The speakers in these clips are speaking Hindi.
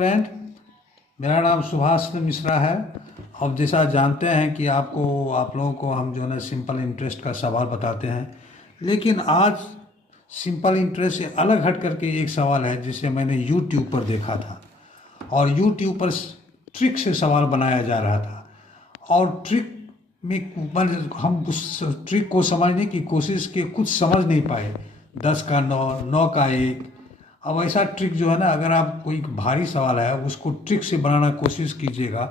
स्टूडेंट, मेरा नाम सुभाष मिश्रा है। अब जैसा जानते हैं कि आप लोगों को हम जो है ना सिंपल इंटरेस्ट का सवाल बताते हैं, लेकिन आज सिंपल इंटरेस्ट से अलग हट करके एक सवाल है जिसे मैंने यूट्यूब पर देखा था और यूट्यूब पर ट्रिक से सवाल बनाया जा रहा था और ट्रिक में हम उस ट्रिक को समझने की कोशिश की, कुछ समझ नहीं पाए। 10 का 9, 9 का 1। अब ऐसा ट्रिक जो है ना, अगर आप कोई भारी सवाल है उसको ट्रिक से बनाना कोशिश कीजिएगा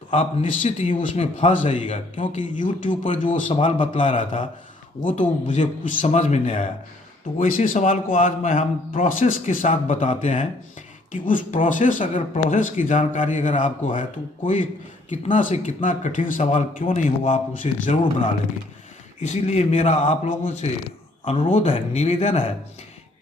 तो आप निश्चित ही उसमें फंस जाइएगा, क्योंकि यूट्यूब पर जो सवाल बतला रहा था वो तो मुझे कुछ समझ में नहीं आया। तो वैसे सवाल को आज हम प्रोसेस के साथ बताते हैं कि उस प्रोसेस की जानकारी अगर आपको है तो कोई कितना से कितना कठिन सवाल क्यों नहीं हो, आप उसे ज़रूर बना लेंगे। इसीलिए मेरा आप लोगों से अनुरोध है, निवेदन है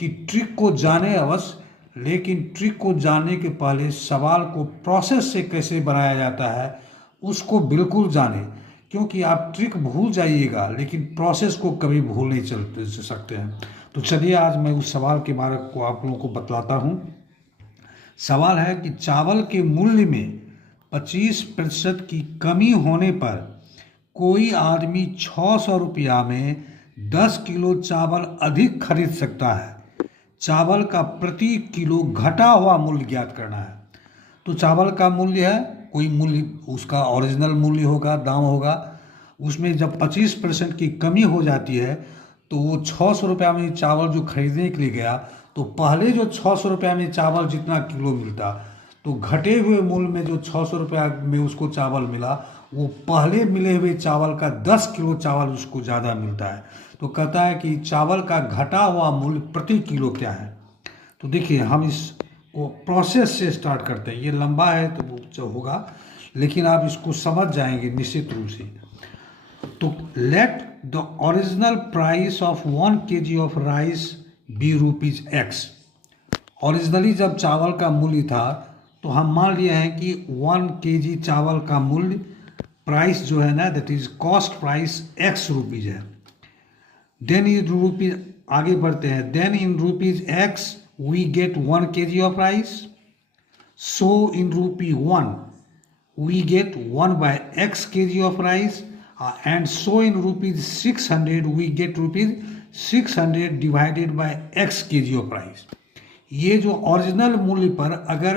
कि ट्रिक को जाने अवश्य, लेकिन ट्रिक को जानने के पहले सवाल को प्रोसेस से कैसे बनाया जाता है उसको बिल्कुल जानें, क्योंकि आप ट्रिक भूल जाइएगा लेकिन प्रोसेस को कभी भूल नहीं चल सकते हैं। तो चलिए आज मैं उस सवाल के बारे को आप लोगों को बतलाता हूँ। सवाल है कि चावल के मूल्य में 25% की कमी होने पर कोई आदमी 600 रुपया में 10 किलो चावल अधिक खरीद सकता है। चावल का प्रति किलो घटा हुआ मूल्य ज्ञात करना है। तो चावल का मूल्य है, कोई मूल्य उसका ओरिजिनल मूल्य होगा, दाम होगा, उसमें जब 25% की कमी हो जाती है तो वो 600 रुपया में चावल जो खरीदने के लिए गया तो पहले जो 600 रुपया में चावल जितना किलो मिलता, तो घटे हुए मूल्य में जो 600 रुपया में उसको चावल मिला वो पहले मिले हुए चावल का 10 किलो चावल उसको ज़्यादा मिलता है। तो कहता है कि चावल का घटा हुआ मूल्य प्रति किलो क्या है। तो देखिए हम इसको प्रोसेस से स्टार्ट करते हैं। ये लंबा है तो जो होगा, लेकिन आप इसको समझ जाएंगे निश्चित रूप से। तो let the original price of 1 kg of rice be ₹X। Originally जब चावल का मूल्य था तो हम मान लिए हैं कि 1 kg चावल का मूल्य प्राइस जो है ना, that is cost price X rupees है। देन इन रुपीज़ आगे बढ़ते हैं। Then in ₹X we get 1 kg of rice. So in ₹1 we get 1/X kg of rice and so in ₹600 we get ₹600 divided by X kg of rice. ये जो ओरिजिनल मूल्य पर अगर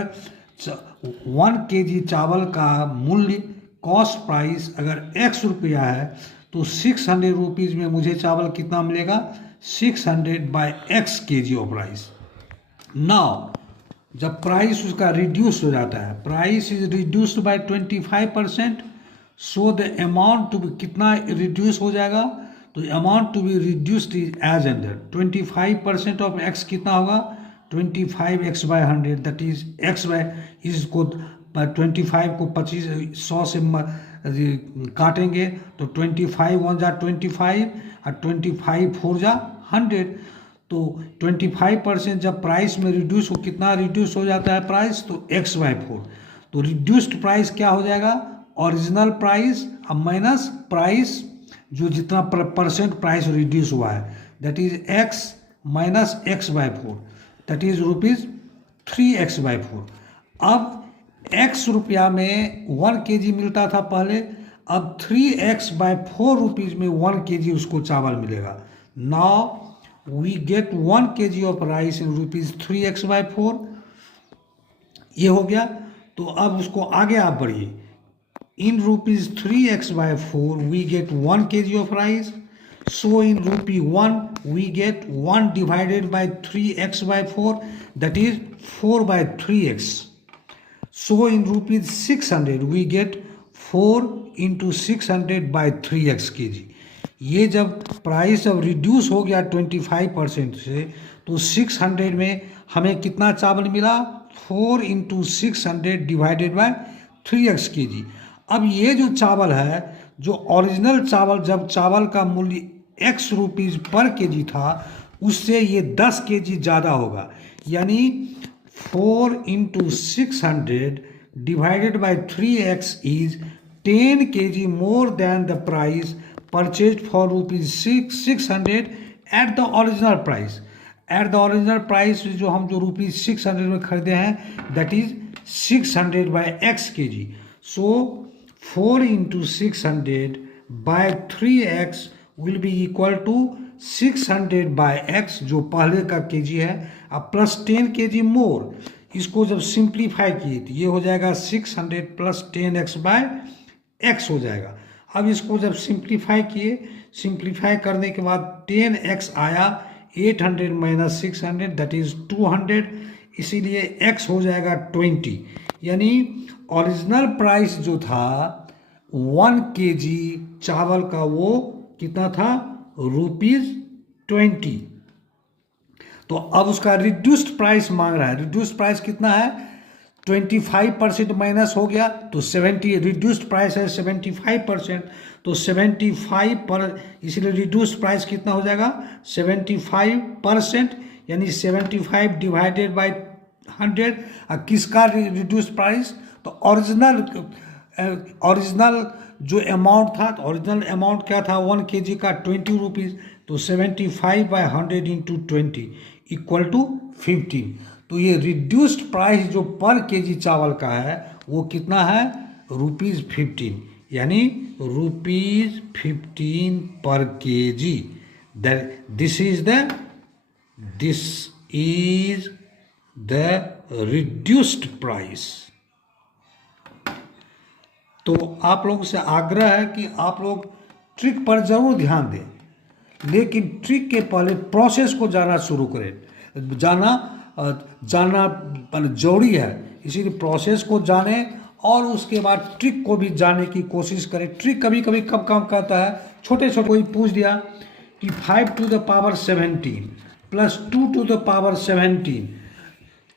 1 kg चावल का मूल्य कॉस्ट प्राइस अगर X रुपया है तो 600 रुपीज़ में मुझे चावल कितना मिलेगा, 600/X kg of rice. Now जब प्राइस उसका रिड्यूस हो जाता है, price is reduced by 25%, so the amount to be कितना रिड्यूस हो जाएगा, तो amount to be reduced is as under 25% of X कितना होगा, 25x/100, दैट इज X इसको 25 को 100 से काटेंगे तो 25 1 जा 25 और 25 4 जा 100। तो 25% जब प्राइस में रिड्यूस हो, कितना रिड्यूस हो जाता है प्राइस, तो X/4। तो रिड्यूस्ड प्राइस क्या हो जाएगा, ओरिजिनल प्राइस अब माइनस प्राइस जो जितना परसेंट प्राइस रिड्यूस हुआ है, that is X minus X/4, that is ₹3X/4। अब X रुपया में 1 kg मिलता था पहले, अब 3X/4 रुपीज़ में 1 kg उसको चावल मिलेगा। Now we get 1 kg of rice in ₹3X/4। ये हो गया। तो अब उसको आगे आप बढ़िए। In ₹3X/4 we get 1 kg of rice. So in ₹1 we get 1 divided by 3X/4, that is 4/3X. So in ₹600 we get 4 into 600/3X kg। ये जब प्राइस अब रिड्यूस हो गया 25% से, तो 600 में हमें कितना चावल मिला, 4 into 600 divided bye 3X kg। अब ये जो चावल है, जो ओरिजिनल चावल जब चावल का मूल्य X रुपीज़ पर kg था, उससे ये 10 kg ज़्यादा होगा, यानी 4 into 600 divided bye 3X is 10 kg more than the price purchase for ₹600 at the original price. At the original price जो हम ₹600 में खरीदे हैं, that is 600 by x kg. So 4 into 600 by 3x will be equal to 600 by x, जो पहले का kg है, अब प्लस 10 kg मोर. इसको जब सिंप्लीफाई किए तो ये हो जाएगा 600 प्लस 10x बाय x हो जाएगा. अब इसको जब सिंप्लीफाई किए, सिंप्लीफाई करने के बाद 10x आया, 800 माइनस 600 दैट इज 200, इसीलिए x हो जाएगा 20. यानी ओरिजिनल प्राइस जो था 1 kg चावल का वो कितना था, ₹20. तो अब उसका रिड्यूस्ड प्राइस मांग रहा है. रिड्यूस्ड प्राइस कितना है, 25% माइनस हो गया तो 70. रिड्यूस्ड प्राइस है 75%, तो 75 पर, इसलिए रिड्यूस्ड प्राइस कितना हो जाएगा 75%, यानी 75 डिवाइडेड बाई 100. किसका रिड्यूस्ड प्राइस, तो ओरिजिनल जो अमाउंट था, तो ओरिजिनल अमाउंट क्या था 1 kg का 20 रुपीज़, तो 75 बाई 100 इंटू 20 इक्वल टू 15. तो ये रिड्यूस्ड प्राइस जो पर केजी चावल का है वो कितना है, ₹15, यानी ₹15 पर KG. This is the reduced price. तो आप लोगों से आग्रह है कि आप लोग ट्रिक पर जरूर ध्यान दें, लेकिन ट्रिक के पहले प्रोसेस को जानना शुरू करें. जानना जरूरी है, इसीलिए प्रोसेस को जानें और उसके बाद ट्रिक को भी जानने की कोशिश करें. ट्रिक कभी कभी कब काम करता है, छोटे छोटे कोई पूछ दिया कि 5 to the power 17 plus 2 to the power 17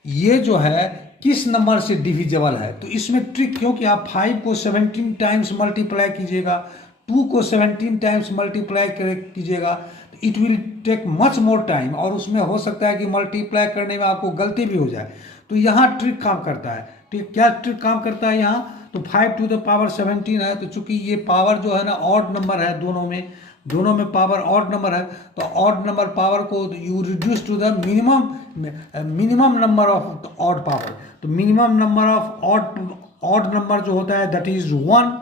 ये जो है किस नंबर से डिविजिबल है. तो इसमें ट्रिक, क्योंकि आप 5 को 17 टाइम्स मल्टीप्लाई कीजिएगा, 2 को 17 टाइम्स मल्टीप्लाई कीजिएगा, it will take much more time, और उसमें हो सकता है कि मल्टीप्लाई करने में आपको गलती भी हो जाए. तो यहाँ ट्रिक काम करता है. ठीक, क्या ट्रिक काम करता है यहाँ, तो 5 to the power 17 है, तो चूंकि ये पावर जो है ना ऑड नंबर है, दोनों में पावर ऑड नंबर है, तो ऑड नंबर पावर को you reduce to the minimum number of odd power. तो minimum number of odd number जो होता है दैट इज 1.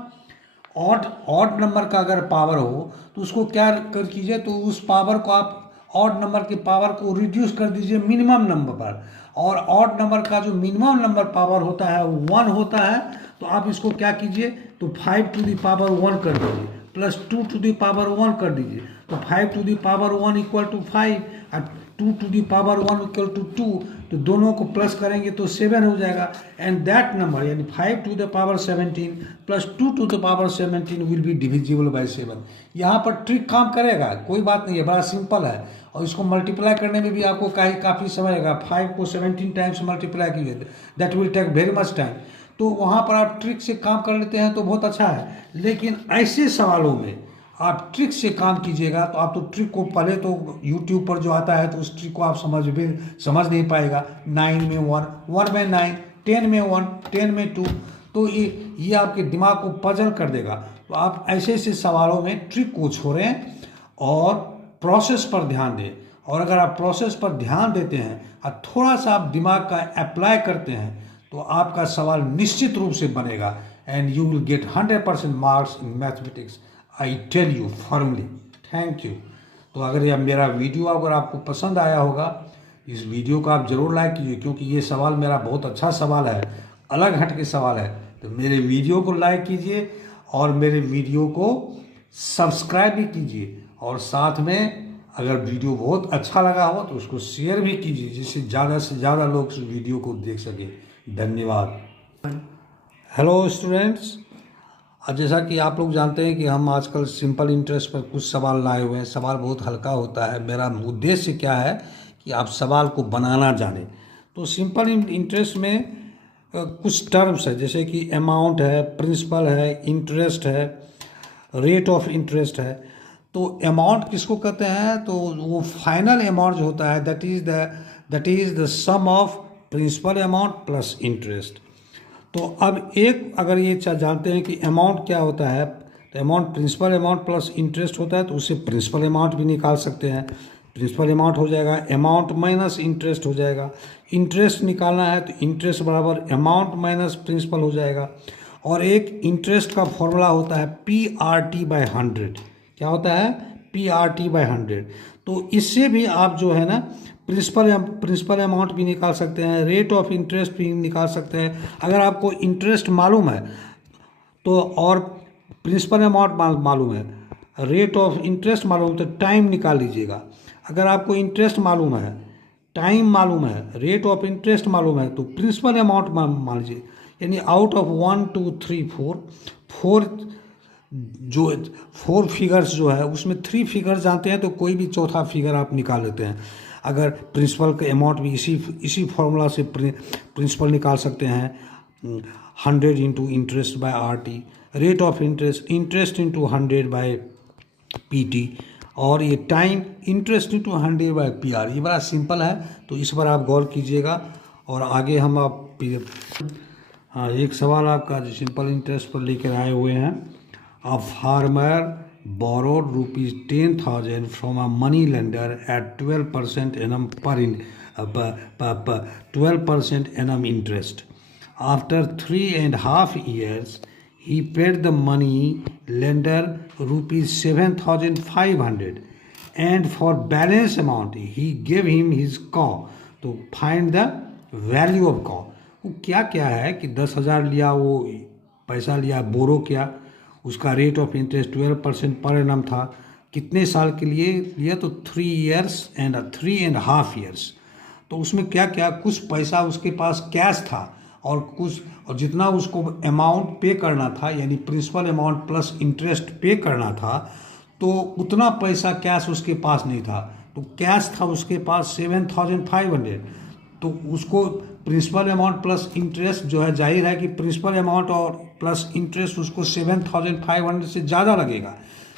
ऑड नंबर का अगर पावर हो तो उसको क्या कर कीजिए, तो उस पावर को आप ऑड नंबर के पावर को रिड्यूस कर दीजिए मिनिमम नंबर पर, और ऑड नंबर का जो मिनिमम नंबर पावर होता है 1 होता है. तो आप इसको क्या कीजिए, तो 5 to the power 1 कर दीजिए, प्लस 2 to the power 1 कर दीजिए, तो 5 to the power 1 equal to 5 और 2 to the power 1 equal to 2. तो दोनों को प्लस करेंगे तो 7 हो जाएगा. एंड दैट नंबर यानी 5 to the power 17 plus 2 to the power 17 will be divisible by 7. यहाँ पर ट्रिक काम करेगा, कोई बात नहीं है, बड़ा सिंपल है, और इसको मल्टीप्लाई करने में भी आपको काफ़ी समय लगेगा. 5 को 17 टाइम्स मल्टीप्लाई कीजिए, that will take very much time. तो वहाँ पर आप ट्रिक से काम कर लेते हैं तो बहुत अच्छा है, लेकिन ऐसे सवालों में आप ट्रिक से काम कीजिएगा तो आप तो ट्रिक को पहले तो यूट्यूब पर जो आता है तो उस ट्रिक को आप समझ नहीं पाएगा. 9 में 1, 1 में 9, 10 में 1, 10 में 2, तो ये आपके दिमाग को पजल कर देगा. तो आप ऐसे सवालों में ट्रिक को छोड़ें और प्रोसेस पर ध्यान दें. और अगर आप प्रोसेस पर ध्यान देते हैं और थोड़ा सा आप दिमाग का अप्लाई करते हैं तो आपका सवाल निश्चित रूप से बनेगा, and you will get 100% marks in mathematics. I tell you formally. Thank you. तो अगर यह मेरा वीडियो अगर आपको पसंद आया होगा, इस वीडियो को आप ज़रूर लाइक कीजिए, क्योंकि ये सवाल मेरा बहुत अच्छा सवाल है, अलग हट के सवाल है. तो मेरे वीडियो को लाइक कीजिए और मेरे वीडियो को सब्सक्राइब भी कीजिए, और साथ में अगर वीडियो बहुत अच्छा लगा हो तो उसको शेयर भी कीजिए, जिससे ज़्यादा से ज़्यादा लोग इस वीडियो को देख सकें. धन्यवाद. हेलो स्टूडेंट्स, जैसा कि आप लोग जानते हैं कि हम आजकल सिंपल इंटरेस्ट पर कुछ सवाल लाए हुए हैं. सवाल बहुत हल्का होता है. मेरा उद्देश्य क्या है कि आप सवाल को बनाना जानें. तो सिंपल इंटरेस्ट में कुछ टर्म्स है, जैसे कि अमाउंट है, प्रिंसिपल है, इंटरेस्ट है, रेट ऑफ इंटरेस्ट है. तो अमाउंट किसको कहते हैं, तो वो फाइनल अमाउंट जो होता है that is the sum of principal amount plus interest. तो अब एक अगर ये जानते हैं कि अमाउंट क्या होता है, तो amount principal amount plus interest होता है, तो उससे प्रिंसिपल अमाउंट भी निकाल सकते हैं. प्रिंसिपल अमाउंट हो जाएगा, अमाउंट माइनस इंटरेस्ट हो जाएगा। इंटरेस्ट निकालना है तो इंटरेस्ट बराबर अमाउंट माइनस प्रिंसिपल हो जाएगा। और एक इंटरेस्ट का फॉर्मूला होता है PRT/100। क्या होता है? PRT/100। तो इससे भी आप जो है ना प्रिंसिपल अमाउंट भी निकाल सकते हैं, रेट ऑफ इंटरेस्ट भी निकाल सकते हैं। अगर आपको इंटरेस्ट मालूम है तो और प्रिंसिपल अमाउंट मालूम है, रेट ऑफ इंटरेस्ट मालूम है, तो टाइम निकाल लीजिएगा। अगर आपको इंटरेस्ट मालूम है, टाइम मालूम है, रेट ऑफ इंटरेस्ट मालूम है, तो प्रिंसिपल अमाउंट मान लीजिए। यानी आउट ऑफ 1 2 3 4 जो 4 फिगर्स जो है उसमें 3 फिगर जानते हैं तो कोई भी चौथा फिगर आप निकाल लेते हैं। अगर प्रिंसिपल का अमाउंट भी इसी फॉर्मूला से प्रिंसिपल निकाल सकते हैं, 100 into interest by RT, rate of interest into 100 by PT, और ये time interest into 100 by PR। ये बड़ा सिंपल है, तो इस पर आप गौर कीजिएगा। और आगे हम हाँ, एक सवाल आपका जो सिंपल इंटरेस्ट पर लेकर आए हुए हैं। A farmer borrowed ₹10,000 from a money lender at 12% annum 12% annum interest. After 3.5 years, he paid the money lender ₹7,500, and for balance amount he gave him his cow. तो find the value of cow। वो क्या क्या है कि 10,000 लिया, वो पैसा लिया, बोरो किया, उसका rate of interest 12% per annum था। कितने साल के लिए लिया? तो 3 years and 3.5 years। तो उसमें क्या क्या, कुछ पैसा उसके पास कैश था और जितना उसको अमाउंट पे करना था, यानी प्रिंसिपल अमाउंट प्लस इंटरेस्ट पे करना था, तो उतना पैसा कैश उसके पास नहीं था। तो कैश था उसके पास 7,500। तो उसको प्रिंसिपल अमाउंट प्लस इंटरेस्ट जो है, जाहिर है कि प्रिंसिपल अमाउंट और प्लस इंटरेस्ट उसको 7,500 से ज़्यादा लगेगा।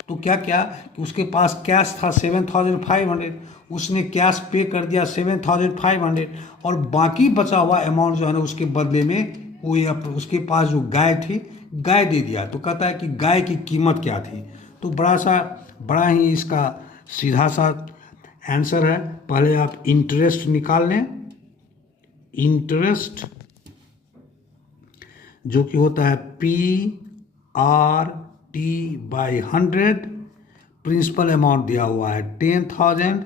तो क्या क्या कि उसके पास कैश था 7,500, उसने कैश पे कर दिया 7,500, और बाकी बचा हुआ अमाउंट जो है ना उसके बदले में वो उसके पास जो गाय थी, गाय दे दिया। तो कहता है कि गाय की कीमत क्या थी। तो बड़ा ही इसका सीधा सा आंसर है। पहले आप इंटरेस्ट निकाल लें। इंटरेस्ट जो कि होता है PRT/100, प्रिंसिपल अमाउंट दिया हुआ है 10,000,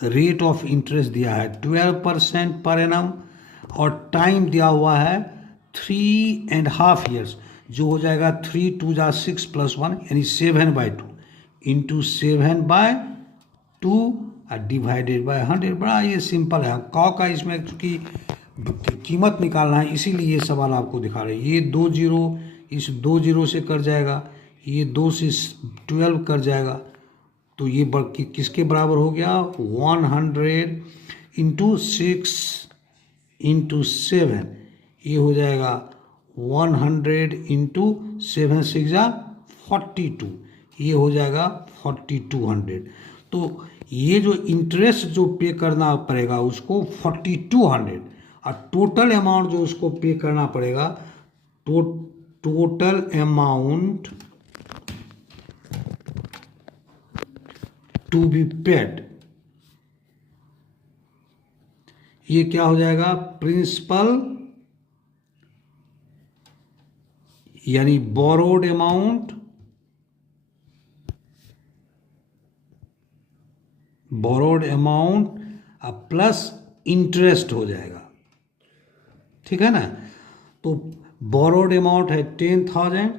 रेट ऑफ इंटरेस्ट दिया है 12% पर एनम, और टाइम दिया हुआ है 3.5 years, जो हो जाएगा 3 2 6 + 1 यानी 7/2 इंटू 7/2 डिवाइडेड बाय 100। बड़ा ये सिंपल है। कौ का इसमें क्योंकि कीमत निकालना है इसीलिए ये सवाल आपको दिखा रहे हैं। ये 2 0 इस 2 0 से कर जाएगा, ये 2 से 12 कर जाएगा, तो ये किसके बराबर हो गया? 100 इंटू 6 इंटू 7, ये हो जाएगा 100 इंटू 7 6 42, ये हो जाएगा 4200। तो ये जो इंटरेस्ट जो पे करना पड़ेगा उसको 4200, और टोटल अमाउंट जो उसको पे करना पड़ेगा, total amount to be paid, ये क्या हो जाएगा? प्रिंसिपल यानी बोरोड अमाउंट प्लस इंटरेस्ट हो जाएगा। ठीक है ना? तो बोरोड अमाउंट है 10,000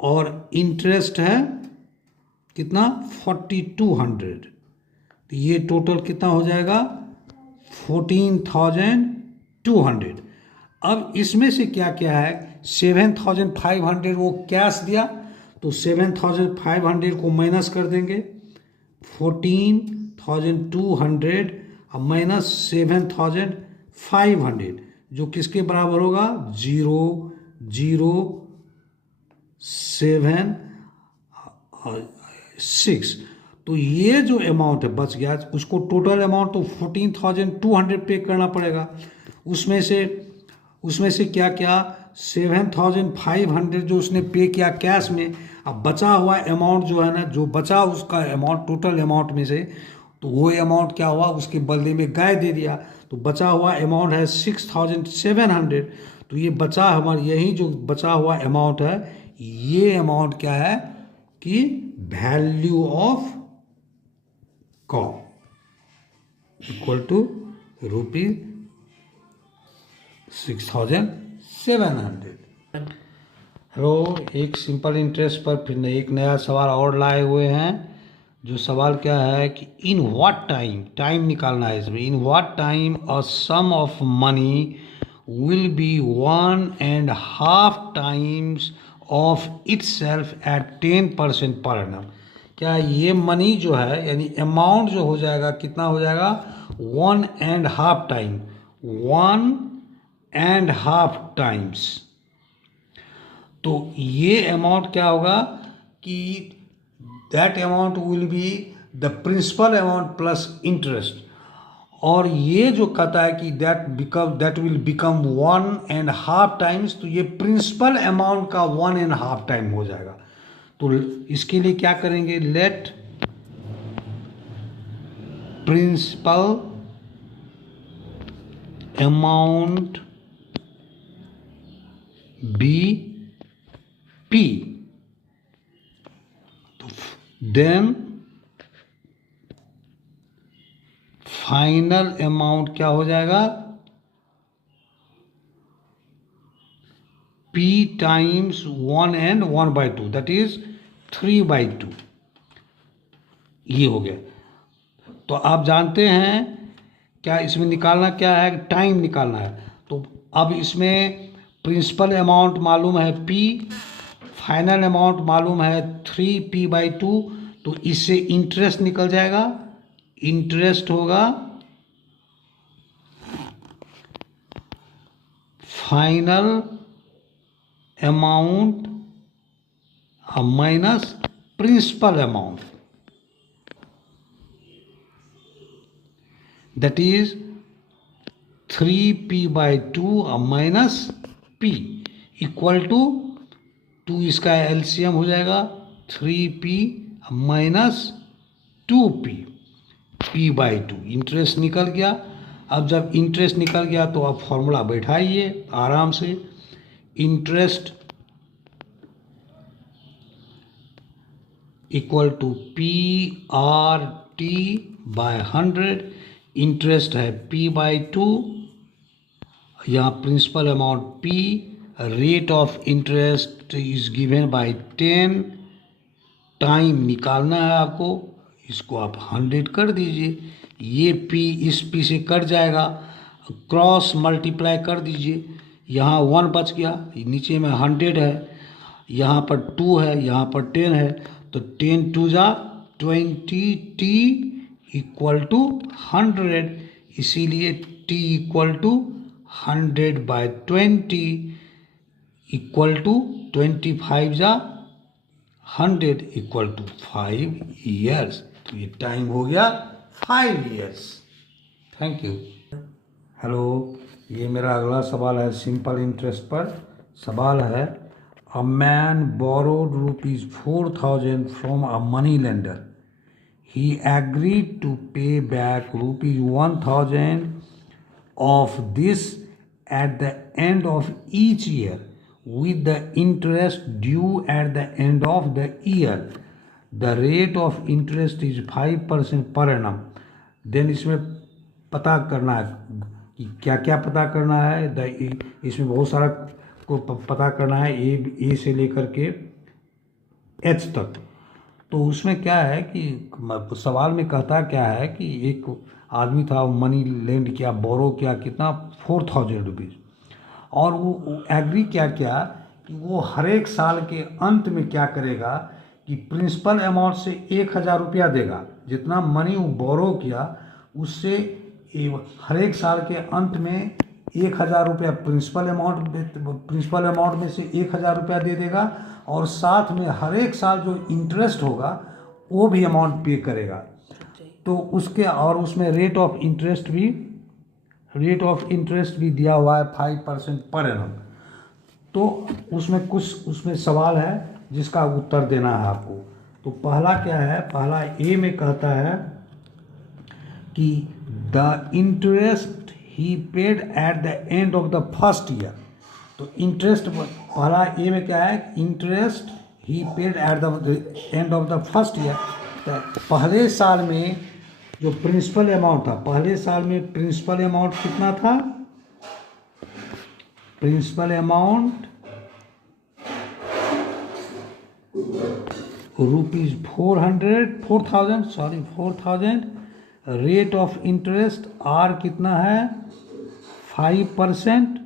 और इंटरेस्ट है कितना? 4200। तो ये टोटल कितना हो जाएगा? 14,200। अब इसमें से क्या क्या है? 7,500 वो कैश दिया, तो 7,500 को माइनस कर देंगे, 14,200 माइनस 7,500 जो किसके बराबर होगा? 0,076। तो ये जो अमाउंट है बच गया, उसको टोटल अमाउंट तो 14,200 पे करना पड़ेगा। उसमें से क्या क्या? 7,500 जो उसने पे किया कैश में, अब बचा हुआ अमाउंट जो है ना, जो बचा उसका अमाउंट टोटल अमाउंट में से, तो वो अमाउंट क्या हुआ, उसके बदले में गाय दे दिया। तो बचा हुआ अमाउंट है 6700। तो ये बचा हमारा, यही जो बचा हुआ अमाउंट है, ये अमाउंट क्या है कि वैल्यू ऑफ कॉ इक्वल टू ₹6700। हेलो, एक सिंपल इंटरेस्ट पर फिर एक नया सवाल और लाए हुए हैं। जो सवाल क्या है कि इन व्हाट टाइम, टाइम निकालना है इसमें, in what time a sum of money will be 1.5 times of itself at 10% पर annum। क्या ये मनी जो है, यानी अमाउंट जो हो जाएगा, कितना हो जाएगा, 1.5 टाइम, 1.5 times। तो ये अमाउंट क्या होगा कि that amount will be the principal amount plus interest. और ये जो कहता है कि दैट विल बिकम 1.5 times, तो ये प्रिंसिपल अमाउंट का 1.5 टाइम हो जाएगा। तो इसके लिए क्या करेंगे, let principal amount be P, then final amount क्या हो जाएगा, P times 1 and 1/2, that is 3/2। ये हो गया। तो आप जानते हैं क्या इसमें निकालना क्या है, टाइम निकालना है। तो अब इसमें प्रिंसिपल अमाउंट मालूम है P, फाइनल अमाउंट मालूम है 3P/2। तो इससे इंटरेस्ट निकल जाएगा, इंटरेस्ट होगा final amount minus principal amount, that is 3P/2 minus P equal to 2, इसका एलसीएम हो जाएगा 3P minus 2P, P/2। Interest निकल गया। अब जब इंटरेस्ट निकल गया तो आप फॉर्मूला बैठाइए आराम से। Interest equal to PRT/100। Interest है P/2, यहाँ principal amount P, rate of interest is given by 10, time निकालना है आपको, इसको आप 100 कर दीजिए, ये P इस P से कट जाएगा, क्रॉस मल्टीप्लाई कर दीजिए, यहाँ 1 बच गया, नीचे में 100 है, यहाँ पर 2 है, यहाँ पर 10 है, तो 10 2 जा 20T इक्वल टू 100। इसीलिए T equal to 100/20 equal to 25 जा 100 इक्वल टू 5 years। तो ये टाइम हो गया 5 years। Thank you. हेलो, ये मेरा अगला सवाल है सिंपल इंटरेस्ट पर। सवाल है, a man borrowed ₹4,000 from a money lender. He agreed to pay back ₹1,000 of this at the end of each year, with the interest due at the end of the year. The rate of interest is 5% per annum. Then इसमें पता करना है कि क्या क्या पता करना है। इसमें बहुत सारा को पता करना है, ए से लेकर के एच तक। तो उसमें क्या है कि सवाल में कहता क्या है कि एक आदमी था, मनी लेंड किया, बोरो किया, कितना, ₹4,000। और वो एग्री क्या किया कि वो हर एक साल के अंत में क्या करेगा कि प्रिंसिपल अमाउंट से ₹1,000 देगा। जितना मनी वो बोरो किया उससे हर एक साल के अंत में ₹1,000 प्रिंसिपल अमाउंट में से ₹1,000 दे देगा, और साथ में हर एक साल जो इंटरेस्ट होगा वो भी अमाउंट पे करेगा। तो उसके और उसमें रेट ऑफ इंटरेस्ट भी दिया हुआ है 5% पर एनम। तो उसमें कुछ उसमें सवाल है जिसका उत्तर देना है आपको। तो पहला क्या है, पहला ए में कहता है कि the interest he paid at the end of the first year. तो इंटरेस्ट पहला ए में क्या है, interest he paid at the end of the first year. तो पहले साल में जो प्रिंसिपल अमाउंट था, पहले साल में प्रिंसिपल अमाउंट कितना था, principal amount ₹4,000 rate of interest R कितना है 5%,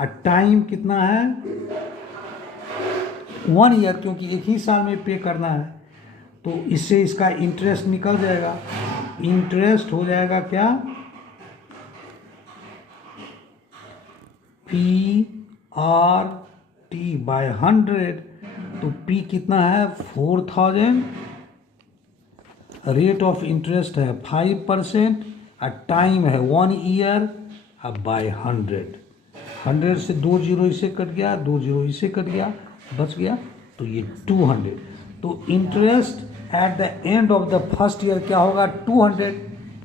और टाइम कितना है 1 ईयर, क्योंकि एक ही साल में पे करना है। तो इससे इसका इंटरेस्ट निकल जाएगा। इंटरेस्ट हो जाएगा क्या, PRT/100। तो P कितना है 4,000, रेट ऑफ इंटरेस्ट है 5%, और टाइम है 1 ईयर, बाय 100 से 2 जीरो इसे कट गया, 2 जीरो इसे कट गया, बच गया तो ये 200। तो interest at the end of the first year क्या होगा 200।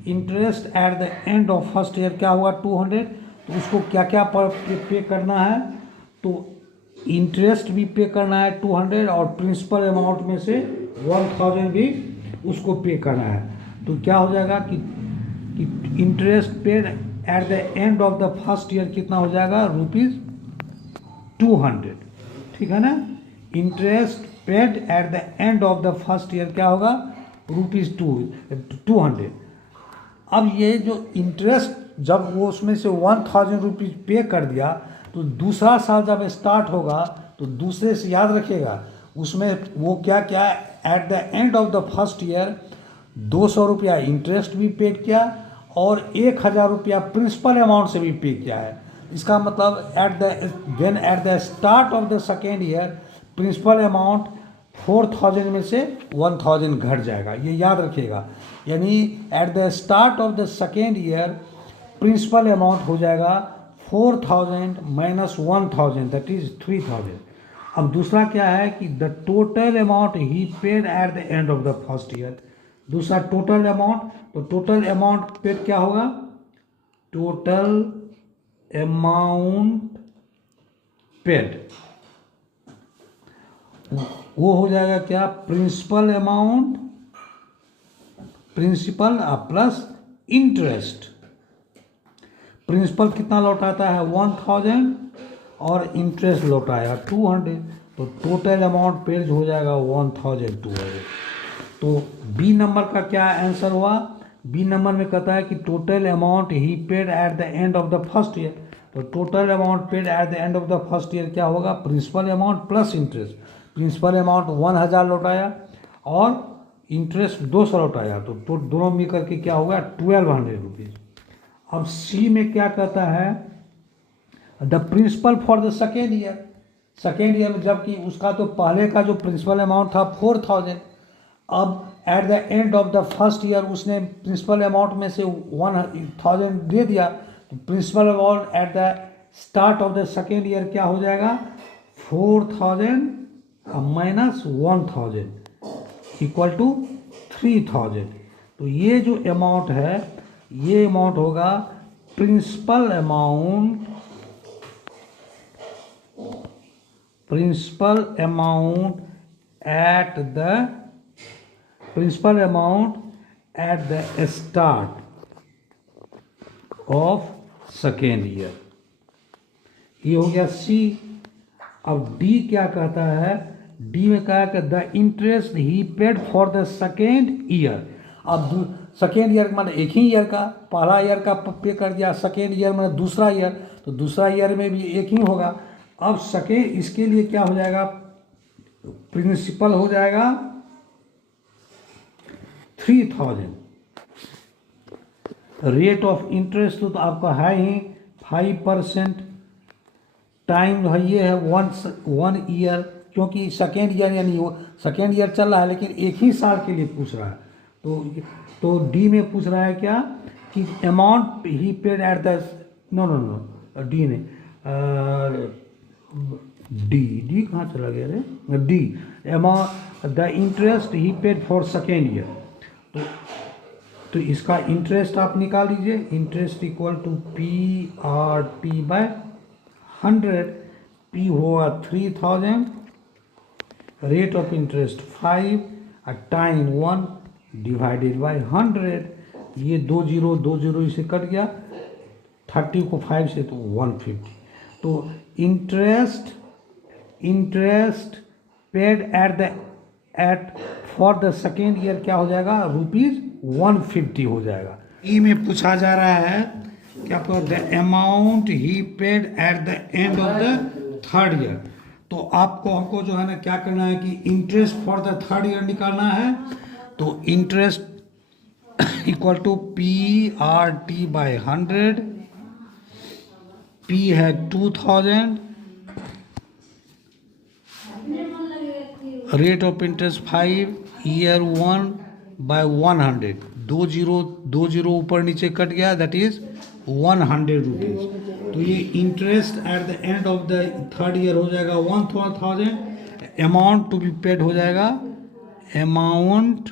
Interest at the end of first year क्या होगा 200। तो उसको क्या क्या पे करना है, तो इंटरेस्ट भी पे करना है 200, और प्रिंसिपल अमाउंट में से 1000 भी उसको पे करना है। तो क्या हो जाएगा कि interest paid at the end of the first year कितना हो जाएगा ₹200। ठीक है ना, interest paid at the end of the first year क्या होगा ₹200। अब ये जो इंटरेस्ट जब वो उसमें से 1000 रुपीज़ पे कर दिया, तो दूसरा साल जब स्टार्ट होगा तो दूसरे से याद रखिएगा उसमें वो क्या क्या eight the end of the first year 200 रुपया इंटरेस्ट भी पेड किया और 1000 रुपया प्रिंसिपल अमाउंट से भी पे किया है। इसका मतलब at the start of the second year principal amount 4000 में से 1000 घट जाएगा, ये याद रखिएगा। यानी at the start of the second year principal amount हो जाएगा 4000 माइनस 1000, दैट इज 3000। अब दूसरा क्या है कि the total amount he paid at the end of the first year. दूसरा टोटल अमाउंट, तो टोटल अमाउंट पेड क्या होगा, टोटल अमाउंट पेड वो हो जाएगा क्या principal amount, principal plus interest. Principal कितना लौटाता है 1000 और इंटरेस्ट लौटाएगा 200, तो टोटल अमाउंट पेड हो जाएगा 1200। तो बी नंबर का क्या आंसर हुआ, बी नंबर में कहता है कि total amount he paid at the end of the first year. तो total amount paid at the end of the first year क्या होगा, principal amount plus interest. Principal amount 1000 लौटाया और इंटरेस्ट 200 लौटाया, तो दोनों मिल करके क्या होगा 1200 रुपीज़। अब सी में क्या कहता है, the principal for the second year. Second year में जबकि उसका तो पहले का जो प्रिंसिपल अमाउंट था 4000, अब at the end of the first year उसने प्रिंसिपल अमाउंट में से 1000 दे दिया, तो principal amount at the start of the second year क्या हो जाएगा 4000 माइनस 1000 इक्वल टू 3000। तो ये जो अमाउंट है ये अमाउंट होगा principal amount, principal amount at the start of second year. ये हो गया सी। अब डी क्या कहता है, डी में कहा कि the interest he paid for the second year. अब सेकेंड ईयर मतलब एक ही ईयर का, पहला ईयर का पे कर दिया, सेकेंड ईयर मतलब दूसरा ईयर, तो दूसरा ईयर में भी एक ही होगा। अब सेकेंड इसके लिए क्या हो जाएगा, प्रिंसिपल हो जाएगा 3000, रेट ऑफ इंटरेस्ट तो आपका है ही 5%, टाइम है ये है 1 ईयर, क्योंकि सेकेंड ईयर यानी वो सेकेंड ईयर चल रहा है लेकिन एक ही साल के लिए पूछ रहा है। तो डी में पूछ रहा है क्या कि amount he paid at the no D ने डी कहाँ चला गया रे, the amount the interest he paid for second year. तो इसका इंटरेस्ट आप निकाल लीजिए, interest equal to PRT by 100, P होगा 3000, rate of interest 5, time 1 divided by 100। ये 20 इसे कट गया, 30 को 5 से तो 150। तो interest paid at for the second year क्या हो जाएगा, ₹150 हो जाएगा। ई में पूछा जा रहा है क्या, the amount he paid at the end of the third year. तो हमको जो है ना क्या करना है कि interest for the third year निकालना है। तो interest equal to PRT by 100, P है 2000, rate of interest 5, year 1 by 100, 20 ऊपर नीचे कट गया, दैट इज 100 रुपीज। तो ये interest at the end of the third year हो जाएगा 1000। अमाउंट टू बी पेड हो जाएगा, अमाउंट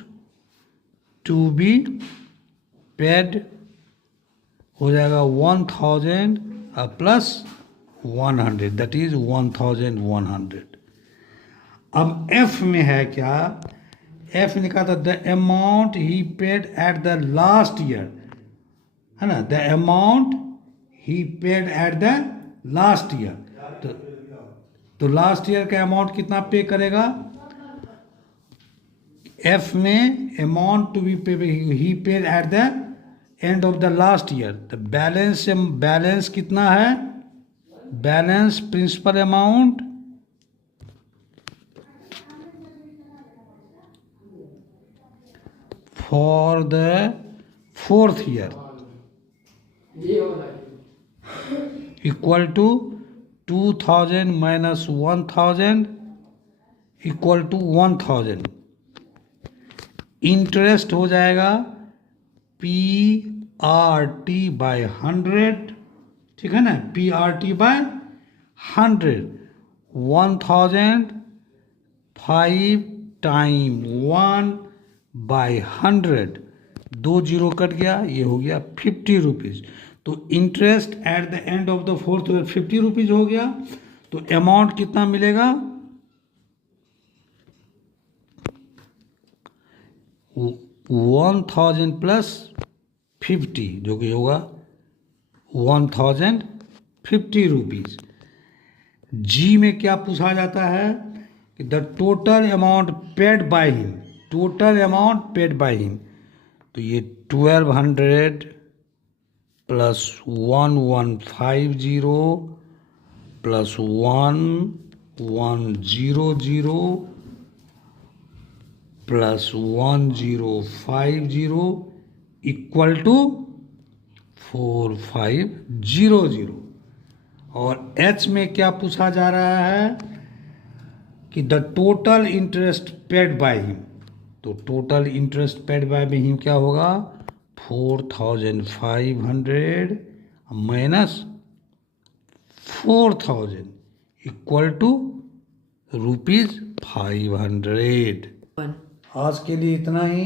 टू बी पेड हो जाएगा 1000 प्लस 100, दैट इज 1100। अब एफ में है क्या, एफ निकाला the amount he paid at the last year, है ना, the amount he paid at the last year. तो लास्ट ईयर का अमाउंट कितना पे करेगा, एफ में amount to be pay he paid at the end of the last year. तो बैलेंस कितना है, balance principal amount for the fourth year equal to 2000 minus 1000 equal to 1000। Interest हो जाएगा PRT बाय 100, ठीक है ना, PRT by 100, 1000 5 time 1 by 100, 20 cut गया, ये हो गया 50 रुपीज़। तो interest at the end of the fourth year 50 rupees हो गया। तो अमाउंट कितना मिलेगा, 1000 प्लस 50 जो कि होगा 1050 रुपीज़। जी में क्या पूछा जाता है कि the total amount paid by him, total amount paid by him. तो ये 1200 plus 1150 plus 1100 plus 1050 equal to 4500। और एच में क्या पूछा जा रहा है कि the total interest paid by him. तो total interest paid by him क्या होगा, 4500 माइनस 4000 इक्वल टू ₹500। आज के लिए इतना ही,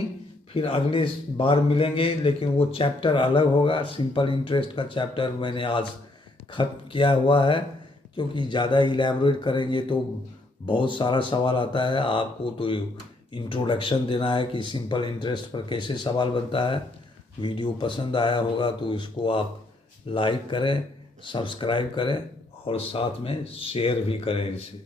फिर अगले बार मिलेंगे, लेकिन वो चैप्टर अलग होगा। सिंपल इंटरेस्ट का चैप्टर मैंने आज खत्म किया हुआ है, क्योंकि ज़्यादा इलैबोरेट करेंगे तो बहुत सारा सवाल आता है। आपको तो इंट्रोडक्शन देना है कि सिंपल इंटरेस्ट पर कैसे सवाल बनता है। वीडियो पसंद आया होगा तो इसको आप लाइक करें, सब्सक्राइब करें और साथ में शेयर भी करें इसे।